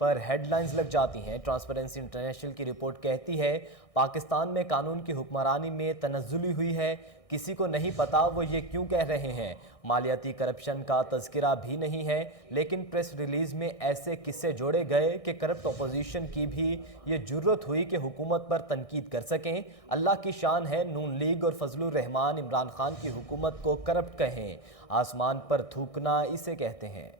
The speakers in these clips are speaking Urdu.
پر ہیڈ لائنز لگ جاتی ہیں۔ ٹرانسپیرنسی انٹرنیشنل کی رپورٹ کہتی ہے پاکستان میں قانون کی حکمرانی میں تنزلی ہوئی ہے، کسی کو نہیں پتا وہ یہ کیوں کہہ رہے ہیں۔ مالیاتی کرپشن کا تذکرہ بھی نہیں ہے، لیکن پریس ریلیز میں ایسے قصے جوڑے گئے کہ کرپٹ اپوزیشن کی بھی یہ جرت ہوئی کہ حکومت پر تنقید کر سکیں۔ اللہ کی شان ہے نون لیگ اور فضل الرحمان عمران خان کی حکومت کو کرپٹ کہیں، آسمان پر تھوکنا اسے کہتے ہیں۔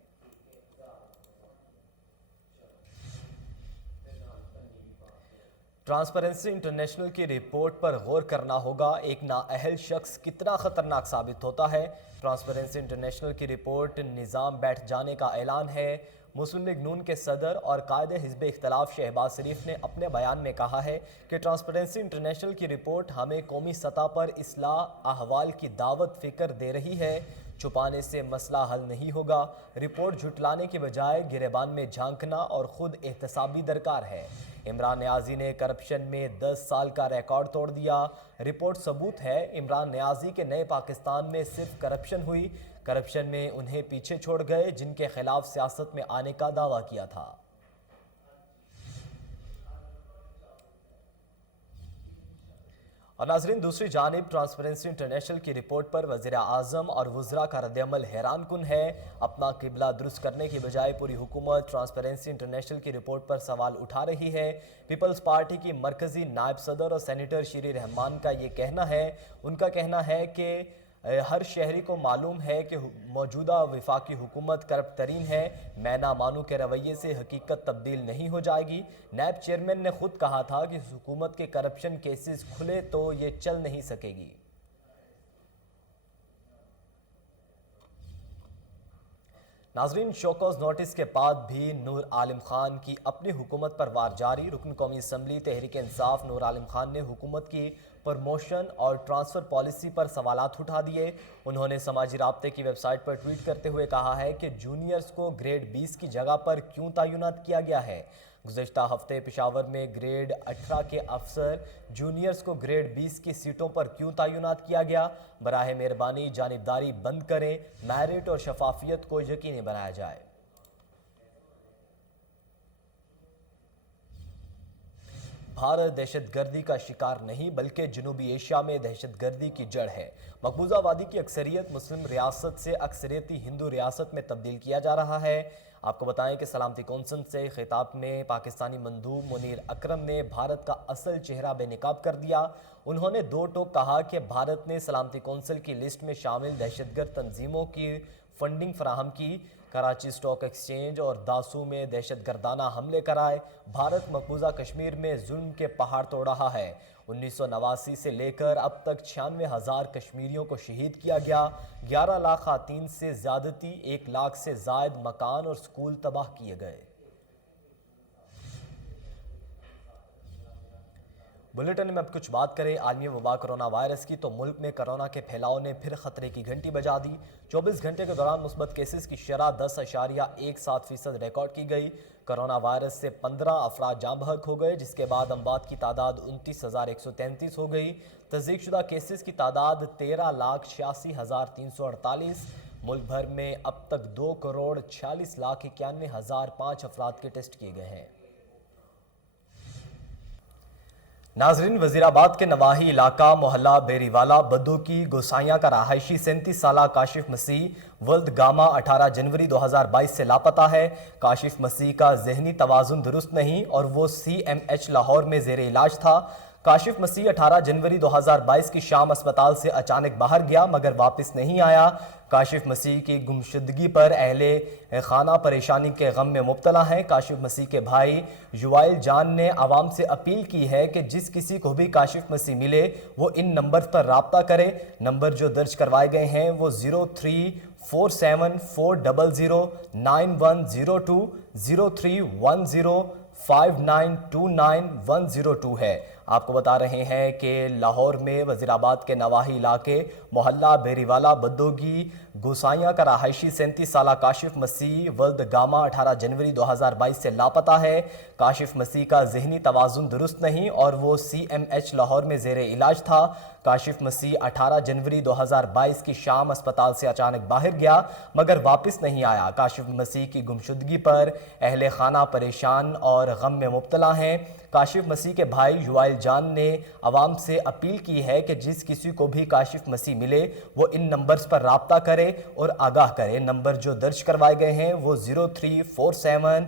ٹرانسپیرنسی انٹرنیشنل کی رپورٹ پر غور کرنا ہوگا، ایک نااہل شخص کتنا خطرناک ثابت ہوتا ہے۔ ٹرانسپیرنسی انٹرنیشنل کی رپورٹ نظام بیٹھ جانے کا اعلان ہے۔ مسلم لیگ نون کے صدر اور قائد حزب اختلاف شہباز شریف نے اپنے بیان میں کہا ہے کہ ٹرانسپیرنسی انٹرنیشنل کی رپورٹ ہمیں قومی سطح پر اصلاح احوال کی دعوت فکر دے رہی ہے، چھپانے سے مسئلہ حل نہیں ہوگا۔ رپورٹ جھٹلانے کی بجائے گریبان میں جھانکنا اور خود احتسابی درکار ہے۔ عمران نیازی نے کرپشن میں 10 سال کا ریکارڈ توڑ دیا۔ رپورٹ ثبوت ہے عمران نیازی کے نئے پاکستان میں صرف کرپشن ہوئی، کرپشن میں انہیں پیچھے چھوڑ گئے جن کے خلاف سیاست میں آنے کا دعویٰ کیا تھا۔ اور ناظرین دوسری جانب ٹرانسپیرنسی انٹرنیشنل کی رپورٹ پر وزیر اعظم اور وزراء کا رد عمل حیران کن ہے۔ اپنا قبلہ درست کرنے کی بجائے پوری حکومت ٹرانسپیرنسی انٹرنیشنل کی رپورٹ پر سوال اٹھا رہی ہے۔ پیپلز پارٹی کی مرکزی نائب صدر اور سینیٹر شیری رحمان کا یہ کہنا ہے، ان کا کہنا ہے کہ ہر شہری کو معلوم ہے کہ موجودہ وفاقی حکومت کرپٹ ترین ہے، میں نہ مانوں کے رویے سے حقیقت تبدیل نہیں ہو جائے گی۔ نیب چیئرمین نے خود کہا تھا کہ اس حکومت کے کرپشن کیسز کھلے تو یہ چل نہیں سکے گی۔ ناظرین شوکوز نوٹس کے بعد بھی نور عالم خان کی اپنی حکومت پر وار جاری۔ رکن قومی اسمبلی تحریک انصاف نور عالم خان نے حکومت کی پروموشن اور ٹرانسفر پالیسی پر سوالات اٹھا دیے۔ انہوں نے سماجی رابطے کی ویب سائٹ پر ٹویٹ کرتے ہوئے کہا ہے کہ جونیئرز کو گریڈ 20 کی جگہ پر کیوں تعینات کیا گیا ہے۔ گزشتہ ہفتے پشاور میں گریڈ 18 کے افسر جونیئرز کو گریڈ 20 کی سیٹوں پر کیوں تعینات کیا گیا؟ براہ مہربانی جانبداری بند کریں، میرٹ اور شفافیت کو یقینی بنایا جائے۔ بھارت دہشت گردی کا شکار نہیں بلکہ جنوبی ایشیا میں دہشت گردی کی جڑ ہے۔ مقبوضہ وادی کی اکثریت مسلم ریاست سے اکثریتی ہندو ریاست میں تبدیل کیا جا رہا ہے۔ آپ کو بتائیں کہ سلامتی کونسل سے خطاب میں پاکستانی مندوب منیر اکرم نے بھارت کا اصل چہرہ بے نقاب کر دیا۔ انہوں نے دو ٹوک کہا کہ بھارت نے سلامتی کونسل کی لسٹ میں شامل دہشت گرد تنظیموں کی فنڈنگ فراہم کی، کراچی سٹاک ایکسچینج اور داسو میں دہشت گردانہ حملے کرائے۔ بھارت مقبوضہ کشمیر میں ظلم کے پہاڑ توڑ رہا ہے۔ 1989 سے لے کر اب تک 96,000 کشمیریوں کو شہید کیا گیا، 11 لاکھ خواتین سے زیادتی، 1 لاکھ سے زائد مکان اور سکول تباہ کیے گئے۔ بلیٹن میں اب کچھ بات کریں عالمی وبا کرونا وائرس کی، تو ملک میں کرونا کے پھیلاؤ نے پھر خطرے کی گھنٹی بجا دی۔ 24 گھنٹے کے دوران مثبت کیسز کی شرح 10.17% ریکارڈ کی گئی۔ کرونا وائرس سے 15 افراد جاں بحق ہو گئے، جس کے بعد اموات کی تعداد 29,133 ہو گئی۔ تصدیق شدہ کیسز کی تعداد 13,86,348۔ ملک بھر میں اب تک 2,46,91,005 افراد کے ٹیسٹ کیے گئے ہیں۔ ناظرین وزیر آباد کے نواحی علاقہ محلہ بیری والا بدو کی گوسائیاں کا رہائشی 37 سالہ کاشف مسیح ولد گاما 18 جنوری 2022 سے لاپتہ ہے۔ کاشف مسیح کا ذہنی توازن درست نہیں اور وہ CMH لاہور میں زیر علاج تھا۔ کاشف مسیح 18 جنوری 2022 کی شام اسپتال سے اچانک باہر گیا مگر واپس نہیں آیا۔ کاشف مسیح کی گمشدگی پر اہل خانہ پریشانی کے غم میں مبتلا ہیں۔ کاشف مسیح کے بھائی یوائل جان نے عوام سے اپیل کی ہے کہ جس کسی کو بھی کاشف مسیح ملے وہ ان نمبر پر رابطہ کرے۔ نمبر جو درج کروائے گئے ہیں وہ 0347409102 031059299102 ہے۔ آپ کو بتا رہے ہیں کہ لاہور میں وزیر آباد کے نواحی علاقے محلہ بیری والا بدوگی گوسائیاں کا رہائشی 37 سالہ کاشف مسیح ولد گاما 18 جنوری 2022 سے لاپتہ ہے۔ کاشف مسیح کا ذہنی توازن درست نہیں اور وہ CMH لاہور میں زیر علاج تھا۔ کاشف مسیح 18 جنوری 2022 کی شام اسپتال سے اچانک باہر گیا مگر واپس نہیں آیا۔ کاشف مسیح کی گمشدگی پر اہل خانہ پریشان اور غم میں مبتلا ہیں۔ کاشف مسیح کے بھائی یوائل جان نے عوام سے اپیل کی ہے کہ جس کسی کو بھی کاشف مسیح ملے وہ ان نمبرز پر رابطہ کرے اور آگاہ کرے۔ نمبر جو درج کروائے گئے ہیں وہ 0347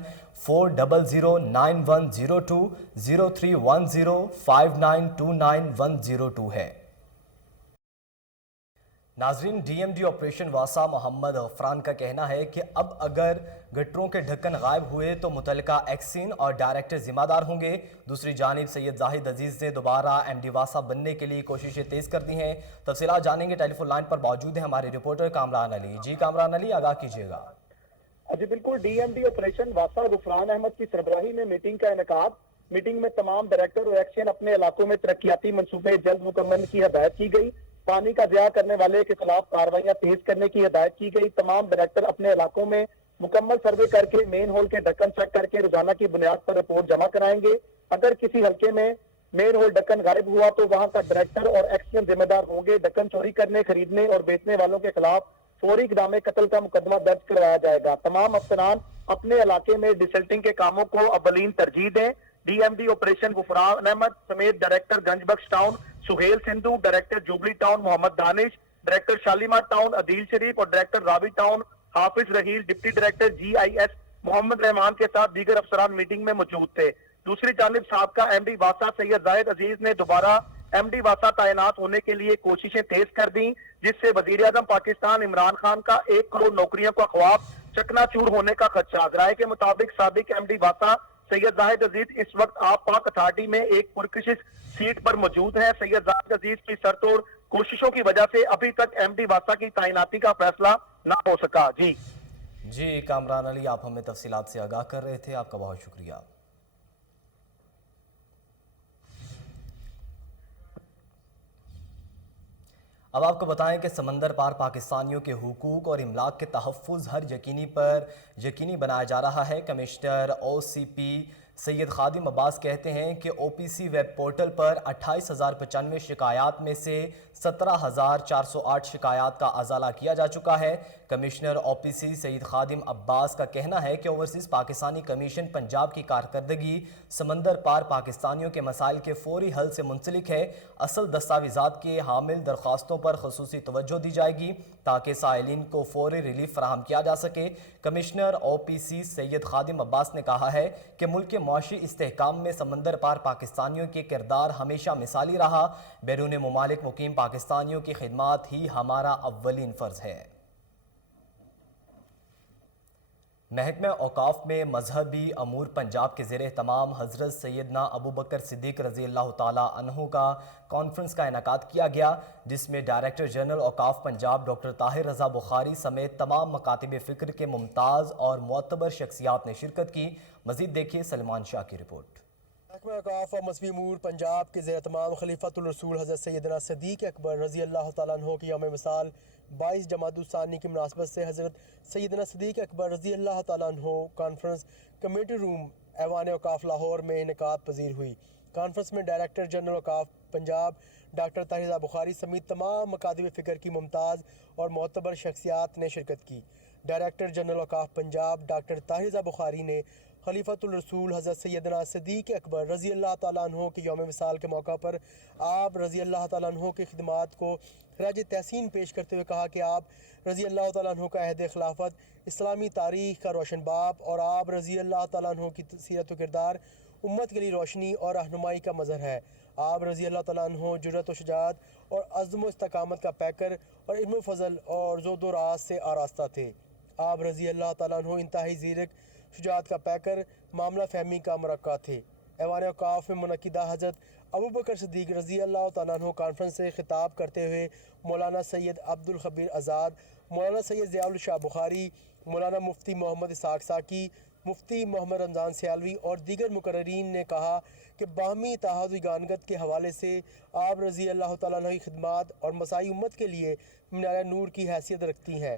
4009102 03105929 ہے۔ ناظرین، DMD آپریشن واسا محمد غفران کا کہنا ہے کہ اب اگر گٹروں کے ڈھکن غائب ہوئے تو متعلقہ ایکسین اور ڈائریکٹر ذمہ دار ہوں گے۔ دوسری جانب سید زاہد عزیز نے دوبارہ MD واسا بننے کے لیے کوششیں تیز کر دی ہیں۔ تفصیلات جانیں گے، ٹیلی فون لائن پر موجود ہیں ہمارے رپورٹر کامران علی۔ جی کامران علی، آگاہ کیجیے گا۔ جی بالکل، DMD آپریشن واسا غفران احمد کی سربراہی میں میٹنگ کا انعقاد۔ میٹنگ میں تمام ڈائریکٹر اور ایکشن اپنے علاقوں میں ترقیاتی منصوبے جلد مکمل کی ہدایت کی گئی۔ پانی کا ضیاع کرنے والے کے خلاف کارروائیاں تیز کرنے کی ہدایت کی گئی۔ تمام ڈائریکٹر اپنے علاقوں میں مکمل سروے کر کے مین ہول کے ڈھکن چیک کر کے روزانہ کی بنیاد پر رپورٹ جمع کرائیں گے۔ اگر کسی حلقے میں مین ہول ڈھکن غائب ہوا تو وہاں کا ڈائریکٹر اور ایکشن ذمہ دار ہوں گے۔ ڈھکن چوری کرنے، خریدنے اور بیچنے والوں کے خلاف فوری اقدام قتل کا مقدمہ درج کروایا جائے گا۔ تمام افسران اپنے علاقے میں ڈیسلٹنگ کے کاموں کو اولین ترجیح دیں۔ DMD آپریشن غفران احمد سمیت director Ganj Bakhsh town Sohail Sandhu, director jubilee town Muhammad Danish, director Shalimar town Adeel Sharif اور director Ravi town Hafiz Raheel, deputy director GIS Muhammad Rehman کے ساتھ دیگر افسران میٹنگ میں موجود تھے۔ دوسری جانب سابقہ MD واسا سید زاہد عزیز نے دوبارہ MD واسا تعینات ہونے کے لیے کوششیں تیز کر دیں، جس سے وزیر اعظم پاکستان عمران خان کا 1 کروڑ نوکریوں کا خواب چکنا چور ہونے کا خدشہ۔ ذرائع کے مطابق سابق MD واسا سید زاہد عزیز اس وقت آپ پاک اتھارٹی میں ایک پرکشش سیٹ پر موجود ہیں۔ سید زاہد عزیز کی سرتوڑ کوششوں کی وجہ سے ابھی تک MD واسا کی تعیناتی کا فیصلہ نہ ہو سکا۔ جی کامران علی، آپ ہمیں تفصیلات سے آگاہ کر رہے تھے، آپ کا بہت شکریہ۔ اب آپ کو بتائیں کہ سمندر پار پاکستانیوں کے حقوق اور املاک کے تحفظ ہر یقینی بنایا جا رہا ہے۔ کمشنر OCP سید خادم عباس کہتے ہیں کہ OPC ویب پورٹل پر 28,095 شکایات میں سے 17,408 شکایات کا ازالہ کیا جا چکا ہے۔ کمشنر OPC سید خادم عباس کا کہنا ہے کہ اوورسیز پاکستانی کمیشن پنجاب کی کارکردگی سمندر پار پاکستانیوں کے مسائل کے فوری حل سے منسلک ہے۔ اصل دستاویزات کے حامل درخواستوں پر خصوصی توجہ دی جائے گی تاکہ سائلین کو فوری ریلیف فراہم کیا جا سکے۔ کمشنر OPC سید خادم عباس نے کہا ہے کہ ملک کے معاشی استحکام میں سمندر پار پاکستانیوں کے کردار ہمیشہ مثالی رہا۔ بیرون ممالک مقیم پاکستانیوں کی خدمات ہی ہمارا اولین فرض ہے۔ محکمہ اوقاف میں مذہبی امور پنجاب کے زیر اہتمام حضرت سیدنا ابوبکر صدیق رضی اللہ تعالیٰ عنہ کا کانفرنس کا انعقاد کیا گیا، جس میں ڈائریکٹر جنرل اوقاف پنجاب ڈاکٹر طاہر رضا بخاری سمیت تمام مکاتب فکر کے ممتاز اور معتبر شخصیات نے شرکت کی۔ مزید دیکھیے سلمان شاہ کی رپورٹ۔ محکمہ اوقاف اور مذہبی امور پنجاب کے زیر اہتمام خلیفۃ الرسول حضرت سیدنا صدیق اکبر رضی اللہ تعالیٰ عنہ کی یوم وصال 22 جمادی الثانی کی مناسبت سے حضرت سیدنا صدیق اکبر رضی اللہ تعالیٰ عنہ کانفرنس کمیٹی روم ایوان اوقاف لاہور میں انعقاد پذیر ہوئی۔ کانفرنس میں ڈائریکٹر جنرل اوقاف پنجاب ڈاکٹر طاہر رضا بخاری سمیت تمام مکاتب فکر کی ممتاز اور معتبر شخصیات نے شرکت کی۔ ڈائریکٹر جنرل اوقاف پنجاب ڈاکٹر طاہر رضا بخاری نے خلیفۃ الرسول حضرت سیدنا صدیق اکبر رضی اللہ تعالیٰ عنہ کی یوم وصال کے موقع پر آپ رضی اللہ تعالیٰ عنہ کی خدمات کو خراج تحسین پیش کرتے ہوئے کہا کہ آپ رضی اللہ تعالیٰ عنہ کا عہد خلافت اسلامی تاریخ کا روشن باب اور آپ رضی اللہ تعالیٰ عنہ کی سیرت و کردار امت کے لیے روشنی اور رہنمائی کا مظہر ہے۔ آپ رضی اللہ تعالیٰ عنہ جرأت و شجاعت اور عزم و استقامت کا پیکر اور علم و فضل اور زود و راز سے آراستہ تھے۔ آپ رضی اللہ تعالیٰ عنہ انتہائی زیرک شجاعت کا پیکر معاملہ فہمی کا مرکہ تھے۔ ایوان اوقاف میں منعقدہ حضرت ابوبکر صدیق رضی اللہ تعالیٰ عنہ کانفرنس سے خطاب کرتے ہوئے مولانا سید عبد الخبیر آزاد، مولانا سید ضیاء الشاہ بخاری، مولانا مفتی محمد اسحاق ساکی، مفتی محمد رمضان سیالوی اور دیگر مقررین نے کہا کہ باہمی اتحاد و یگانگت کے حوالے سے آپ رضی اللہ تعالیٰ عنہ کی خدمات اور مسائی امت کے لیے مینار نور کی حیثیت رکھتی ہیں۔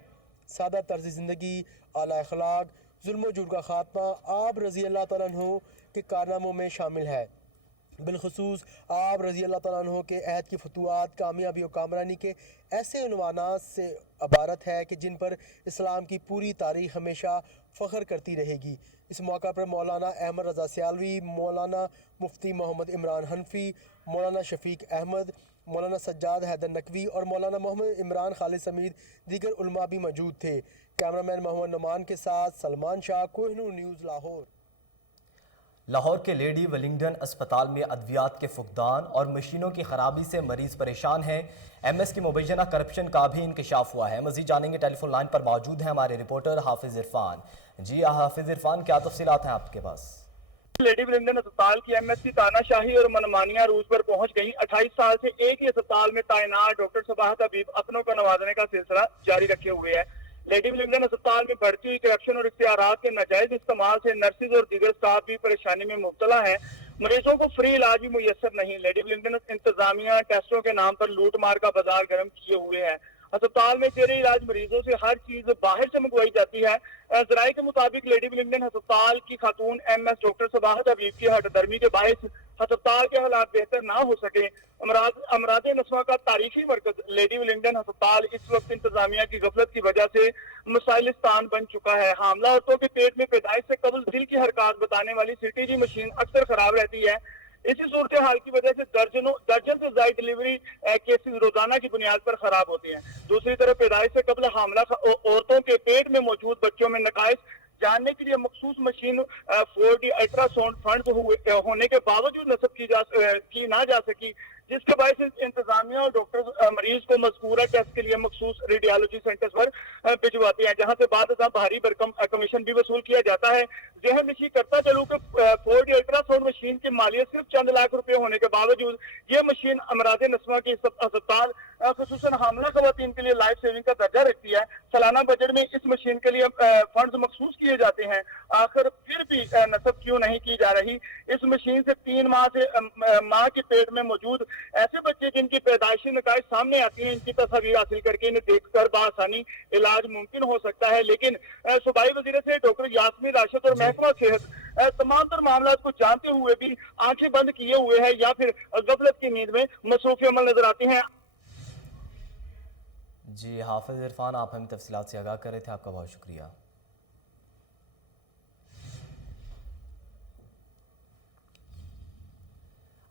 سادہ طرز زندگی، اعلیٰ اخلاق، ظلم و جور کا خاتمہ آپ رضی اللہ تعالیٰ عنہ کے کارناموں میں شامل ہے۔ بالخصوص آپ رضی اللہ تعالیٰ عنہ کے عہد کی فتوحات، کامیابی و کامرانی کے ایسے عنوانات سے عبارت ہے کہ جن پر اسلام کی پوری تاریخ ہمیشہ فخر کرتی رہے گی۔ اس موقع پر مولانا احمد رضا سیالوی، مولانا مفتی محمد عمران حنفی، مولانا شفیق احمد، مولانا سجاد حیدر نقوی اور مولانا محمد عمران خالد سمیت دیگر علماء بھی موجود تھے۔ کیمرامین محمد نعمان کے ساتھ سلمان شاہ، کوہ نور نیوز، لاہور۔ لاہور کے لیڈی ولنگٹن اسپتال میں ادویات کے فقدان اور مشینوں کی خرابی سے مریض پریشان ہیں۔ ایم ایس کی مبینہ کرپشن کا بھی انکشاف ہوا ہے۔ مزید جانیں گے، ٹیلی فون لائن پر موجود ہیں ہمارے رپورٹر حافظ عرفان۔ جی حافظ عرفان، کیا تفصیلات ہیں آپ کے پاس؟ لیڈی ولنگٹن اسپتال کی ایم ایس کی تانا شاہی اور منمانیاں روز پر پہنچ گئیں۔ 28 سال سے ایک ہی اسپتال میں تعینات ڈاکٹر صباحت حبیب اپنوں کو نوازنے کا سلسلہ جاری رکھے ہوئے ہے۔ لیڈی ولنگٹن اسپتال میں بڑھتی ہوئی کرپشن اور اختیارات کے ناجائز استعمال سے نرسز اور دیگر اسٹاف بھی پریشانی میں مبتلا ہیں۔ مریضوں کو فری علاج بھی میسر نہیں۔ لیڈی ولنگٹن انتظامیہ ٹیسٹوں کے نام پر لوٹ مار کا بازار گرم کیے ہوئے ہیں۔ اسپتال میں زیر علاج مریضوں سے ہر چیز باہر سے منگوائی جاتی ہے۔ ذرائع کے مطابق لیڈی ولنگٹن ہسپتال کی خاتون ایم ایس ڈاکٹر صباحت حبیب کی ہٹ درمی کے باعث ہسپتال کے حالات بہتر نہ ہو سکے۔ امراض نسواں کا تاریخی مرکز لیڈی ولنگٹن ہسپتال اس وقت انتظامیہ کی غفلت کی وجہ سے مسائلستان بن چکا ہے۔ حاملہ عورتوں کے پیٹ میں پیدائش سے قبل دل کی حرکات بتانے والی سی جی مشین اکثر خراب رہتی ہے۔ اسی صورتحال کی وجہ سے درجن سے زائد ڈیلیوری کیسز روزانہ کی بنیاد پر خراب ہوتے ہیں۔ دوسری طرف پیدائش سے قبل حاملہ عورتوں کے پیٹ میں موجود بچوں میں نقائص جاننے کے لیے مخصوص machine 4D ultra sound funds ہونے کے باوجود نصب کی نہ جا سکی، جس کے باعث انتظامیہ اور ڈاکٹر مریض کو مذکورہ ٹیسٹ کے لیے مخصوص ریڈیالوجی سینٹرز پر بھجواتے ہیں، جہاں سے بعد ازاں بھاری برکم کمیشن بھی وصول کیا جاتا ہے۔ ذہن نشی کرتا چلوں کہ 4D الٹرا ساؤنڈ مشین کی مالیت صرف چند لاکھ روپے ہونے کے باوجود یہ مشین امراض نسواں کی ہسپتال خصوصاً حاملہ خواتین کے لیے لائف سیونگ کا درجہ رکھتی ہے۔ سالانہ بجٹ میں اس مشین کے لیے فنڈز مخصوص کیے جاتے ہیں، آخر پھر بھی نصب کیوں نہیں کی جا رہی؟ اس مشین سے 3 ماہ سے ماں کے پیٹ میں موجود ایسے بچے جن کی پیدائشی نتائج سامنے آتی ہیں، ان کی تصاویر حاصل کر کے انہیں دیکھ کر بآسانی علاج ممکن ہو سکتا ہے، لیکن صوبائی وزیر سے ڈاکٹر یاسمین راشد اور محکمہ صحت تمام تر معاملات کو جانتے ہوئے بھی آنکھیں بند کیے ہوئے ہیں یا پھر غفلت کی نیند میں مصروف عمل نظر آتے ہیں۔ جی حافظ عرفان، آپ ہمیں تفصیلات سے آگاہ کر رہے تھے، آپ کا بہت شکریہ۔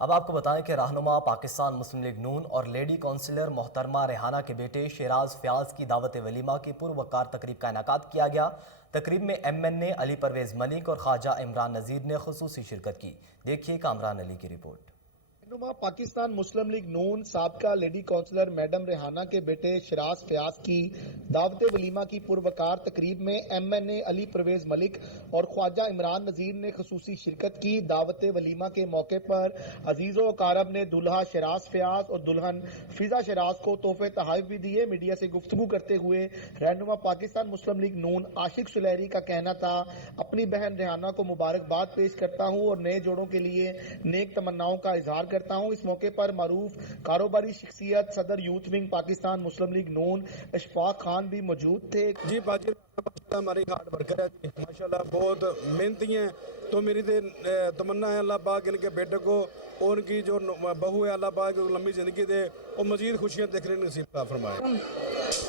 اب آپ کو بتائیں کہ رہنما پاکستان مسلم لیگ نون اور لیڈی کونسلر محترمہ ریحانہ کے بیٹے شیراز فیاض کی دعوت ولیمہ کی پروقار تقریب کا انعقاد کیا گیا۔ تقریب میں ایم این اے علی پرویز ملک اور خواجہ عمران نذیر نے خصوصی شرکت کی۔ دیکھیے کامران علی کی رپورٹ۔ رہنما پاکستان مسلم لیگ نون سابقہ لیڈی کونسلر میڈم ریحانہ کے بیٹے شیراز فیاض کی دعوت ولیمہ کی پروقار تقریب میں ایم این اے علی پرویز ملک اور خواجہ عمران نذیر نے خصوصی شرکت کی۔ دعوت ولیمہ کے موقع پر عزیز و اقارب نے دلہا شیراز فیاض اور دلہن فضا شیراز کو تحفے تحائف بھی دیے۔ میڈیا سے گفتگو کرتے ہوئے رہنما پاکستان مسلم لیگ نون عاشق سلیری کا کہنا تھا، اپنی بہن ریحانہ کو مبارکباد پیش کرتا ہوں اور نئے جوڑوں کے لیے نیک تمناؤں کا اظہار کرتا ہوں۔ اس موقع پر معروف کاروباری شخصیت صدر یوتھ ونگ پاکستان مسلم لیگ نون اشفاق خان بھی موجود تھے۔ جی باجی ہماری ہارڈ ورکر ہے جی، ماشاءاللہ بہت محنتی ہیں، تو میری تمنا ہے اللہ پاک ان کے بیٹے کو اور ان کی جو بہو ہے اللہ پاک لمبی زندگی دے اور مزید خوشیاں دیکھنے نصیب فرمائے۔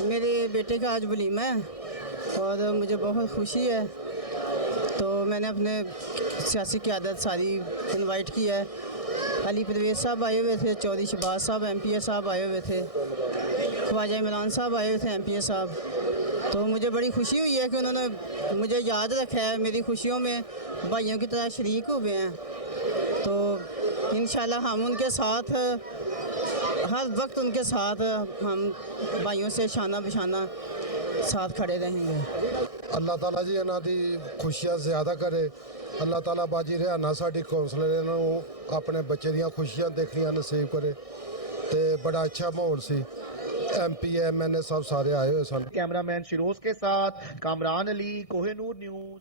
میرے بیٹے کا آج ولیمہ ہے اور مجھے بہت خوشی ہے، تو میں نے اپنے سیاسی قیادت ساری انوائٹ کی ہے۔ علی پرویز صاحب آئے ہوئے تھے، چودھری شہباز صاحب ایم پی اے صاحب آئے ہوئے تھے، خواجہ عمران صاحب آئے ہوئے تھے ایم پی اے صاحب، تو مجھے بڑی خوشی ہوئی ہے کہ انہوں نے مجھے یاد رکھا ہے، میری خوشیوں میں بھائیوں کی طرح شریک ہوئے ہیں، تو انشاءاللہ ہم ان کے ساتھ ہر وقت ان کے ساتھ ہم بھائیوں سے شانہ بشانہ ساتھ کھڑے رہیں گے۔ اللہ تعالیٰ جی انہاں دی خوشیاں زیادہ کرے۔ اللہ تعالیٰ باجی ریحانہ ساڈی کونسلر انہوں اپنے بچے دیاں خوشیاں دیکھنیاں نصیب کرے، تے بڑا اچھا ماحول سی، ایم پی ایم این اے سب سارے آئے ہوئے سن۔ کیمرہ مین شیروز کے ساتھ کامران علی، کوہ نور نیوز۔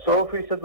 100%